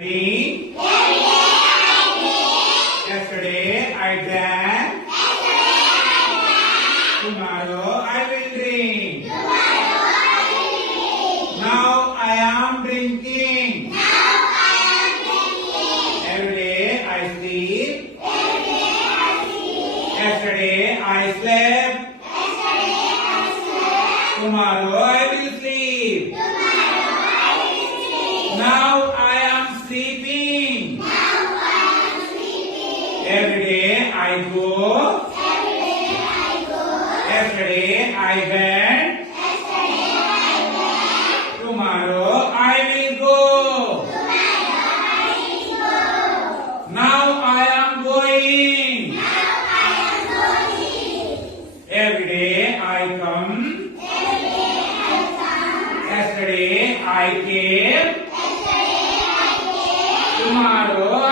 Drink. Yesterday I drank. Tomorrow I will drink. Now I am drinking. Every day I sleep. Yesterday I slept. Tomorrow I will sleep. Now I am sleeping. Every day I go. Yesterday I went. Tomorrow I will go. Now I am going. Every day I come. Yesterday I came. Tomorrow